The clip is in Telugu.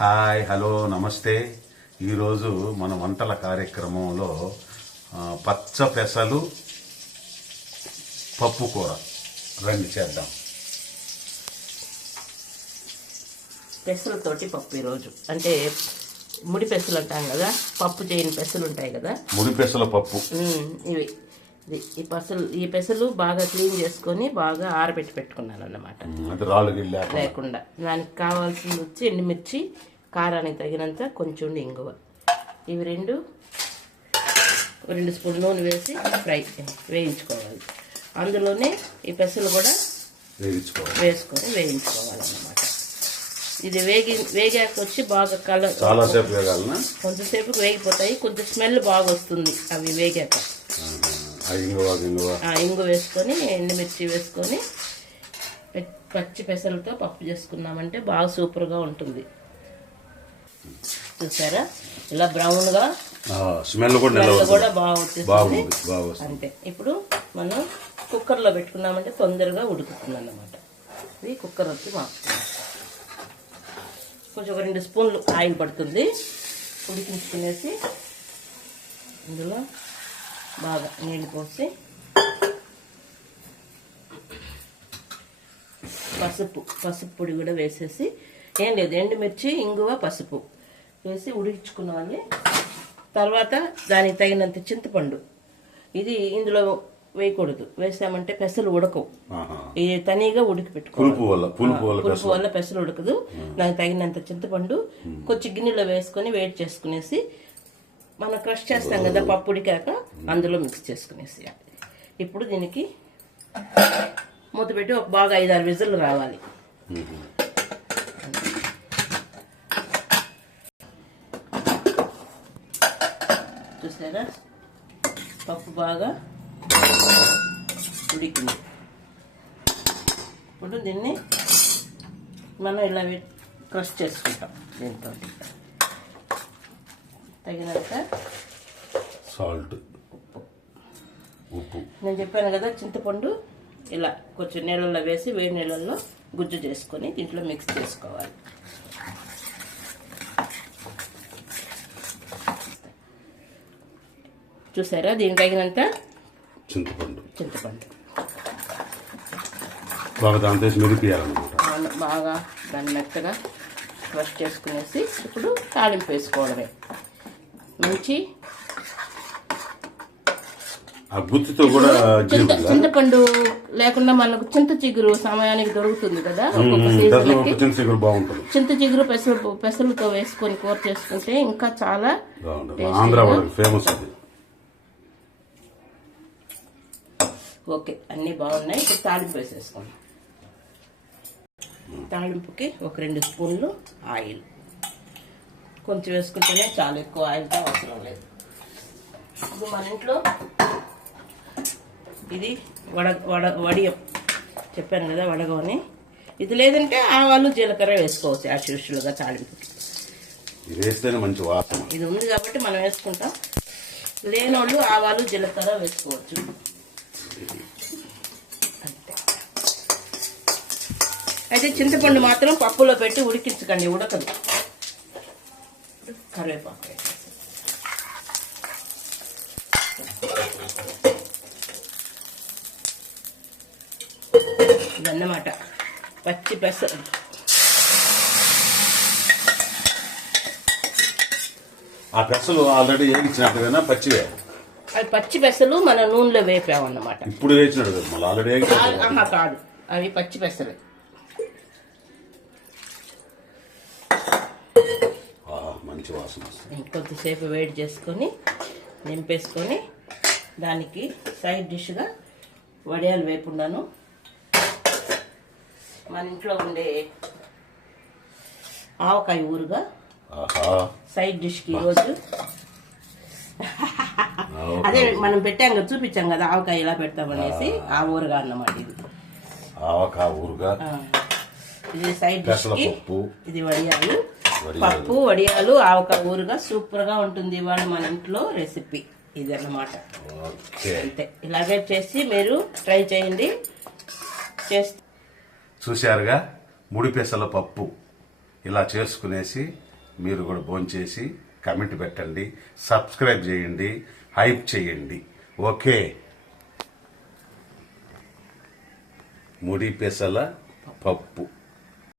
హాయ్ హలో నమస్తే. ఈరోజు మన వంటల కార్యక్రమంలో పచ్చ పెసలు పప్పు కూర. రండి చేద్దాం. పెసలతోటి పప్పు ఈరోజు. అంటే ముడి పెసలు అంటాం కదా పప్పు చేయని పెసలు ఉంటాయి కదా. ముడి పెసల పప్పు. ఇవి. ఇది. ఈ పెసలు ఈ పెసలు బాగా క్లీన్ చేసుకొని బాగా ఆరబెట్టి పెట్టుకున్నాను అన్నమాట లేకుండా. దానికి కావాల్సింది వచ్చి ఎండుమిర్చి కారానికి తగినంత కొంచెం ఇంగువ. ఇవి రెండు రెండు స్పూన్ నూనె వేసి ఫ్రై వేయించుకోవాలి. అందులోనే ఈ పెసలు కూడా వేయించుకోవాలి. వేసుకొని వేయించుకోవాలన్నమాట. ఇది వేగి వేగాక వచ్చి బాగా కలర్ చాలా సేపు వేగాలనా? కొంచెంసేపు వేగిపోతాయి. కొంచెం స్మెల్ బాగా వస్తుంది అవి వేగాక. ఇంగు వేసుకొని ఎండుమిర్చి వేసుకొని పచ్చి పెసలతో పప్పు చేసుకున్నామంటే బాగా సూపర్గా ఉంటుంది. చూసారా? ఇలా బ్రౌన్గా స్మెల్ కూడా బాగా వచ్చేస్తుంది. అంతే. ఇప్పుడు మనం కుక్కర్లో పెట్టుకున్నామంటే తొందరగా ఉడుకుతుంది అన్నమాట ఇది కుక్కర్ వచ్చి మార్చుకుందాం కొంచెం ఒక రెండు స్పూన్లు ఆయిల్ పడుతుంది. ఉడికించుకునేసి ఇందులో బాగా నీళ్ళు పోసి పసుపు పసుపు పొడి కూడా వేసేసి ఏం లేదు ఎండుమిర్చి ఇంగువ పసుపు వేసి ఉడికించుకున్నామని తర్వాత దానికి తగినంత చింతపండు. ఇది ఇందులో వేయకూడదు. వేసామంటే పెసలు ఉడకవు. ఇది తనీగా ఉడికి పెట్టుకోవాలి. పులుపు వల్ల పెసలు. ఉడకదు. దానికి తగినంత చింతపండు కొంచెం గిన్నెలో వేసుకొని వేడి చేసుకునేసి మనం క్రష్ చేస్తాం కదా పప్పు ఉడికాక అందులో మిక్స్ చేసుకునేసి ఇప్పుడు దీనికి మూత పెట్టి ఒక బాగా ఐదారు విజిల్లు రావాలి. చూసారా? పప్పు బాగా ఉడికింది. ఇప్పుడు దీన్ని మనం ఇలా క్రష్ చేసుకుంటాం దీంతో. తగినంత సాల్ట్ ఉప్పు. నేను చెప్పాను కదా చింతపండు ఇలా కొంచెం నీళ్ళల్లో వేసి వేడి నీళ్ళల్లో గుజ్జు చేసుకొని దీంట్లో మిక్స్ చేసుకోవాలి. చూసారా? దీనికి తగినంత చింతపండు. చింతపండు. మెరిపియాలన్నమాట బాగా దాన్ని మెత్తగా క్రష్ చేసుకునేసి ఇప్పుడు తాలింపు వేసుకోవడమే. మంచి. గుత్తితో కూడా చింతపండు లేకుండా మనకు చింత చిగురు సమయానికి దొరుకుతుంది కదా చింత చిగురు పెసలు పెసలతో వేసుకొని కూర చేసుకుంటే ఇంకా చాలా ఆంధ్ర ఫేమస్ అది. ఓకే అన్నీ బాగున్నాయి. ఇప్పుడు తాలింపు వేసేసుకుందాం. తాలింపుకి ఒక రెండు స్పూన్లు ఆయిల్. కొంచెం వేసుకుంటేనే చాలా ఎక్కువ ఆయిల్తో అవసరం లేదు. ఇప్పుడు మన ఇంట్లో ఇది వడ వడ వడియం. చెప్పాను కదా వడగం అని. ఇది లేదంటే ఆవాలు జీలకర్ర వేసుకోవచ్చు యాజ్ యూజువల్గా తాలింపుకి ఇది వేస్తేనే మంచి వాసన. ఇది ఉంది కాబట్టి మనం వేసుకుంటాం. లేనోళ్ళు ఆవాలు జీలకర్ర వేసుకోవచ్చు. అయితే చింతపండు మాత్రం పప్పులో పెట్టి ఉడికించకండి ఉడకదు. కరివేపాకు వేసేసి. ఇదన్నమాట. పచ్చి పెసరు ఆ పెసలు ఆల్రెడీ వేగించినట్టుగా పచ్చివే? అవి పచ్చి పెసలు మన నూనెలో వేపామన్నమాట. ఇప్పుడు వేసినట్టు కదా మళ్ళీ ఆల్రెడీ వేగించినట్టు ఆహా కాదు. అవి పచ్చి పెసలు. మంచి వాసన వస్తుంది ఇంకొద్దిసేపు వేడి చేసుకొని నింపేసుకొని దానికి సైడ్ డిష్గా వడియాలు వేపున్నాను మన ఇంట్లో ఉండే ఆవకాయ ఊరుగా సైడ్ డిష్కి ఈరోజు. అదే మనం పెట్టాం కదా చూపించాం కదా ఆవకాయ ఎలా పెడతామనేసి ఆ. ఊరుగా అన్నమాట ఇది. ఆవకా ఊరుగా. ఇది సైడ్ డిష్కి ఇది వడియాలు. పప్పు వడియాలు ఆవక ఊరుగా సూపర్గా ఉంటుంది ఇవాళ మన ఇంట్లో రెసిపీ. ఇది అన్నమాట ఓకే. అంతే. ఇలాగే చేసి మీరు ట్రై చేయండి. చేస్తే. చూశారుగా? ముడి పెసల పప్పు. ఇలా చేసుకునేసి మీరు కూడా భోంచేసి కమెంట్ పెట్టండి. సబ్స్క్రైబ్ చేయండి. హైప్ చేయండి. ఓకే. ముడి పెసల పప్పు.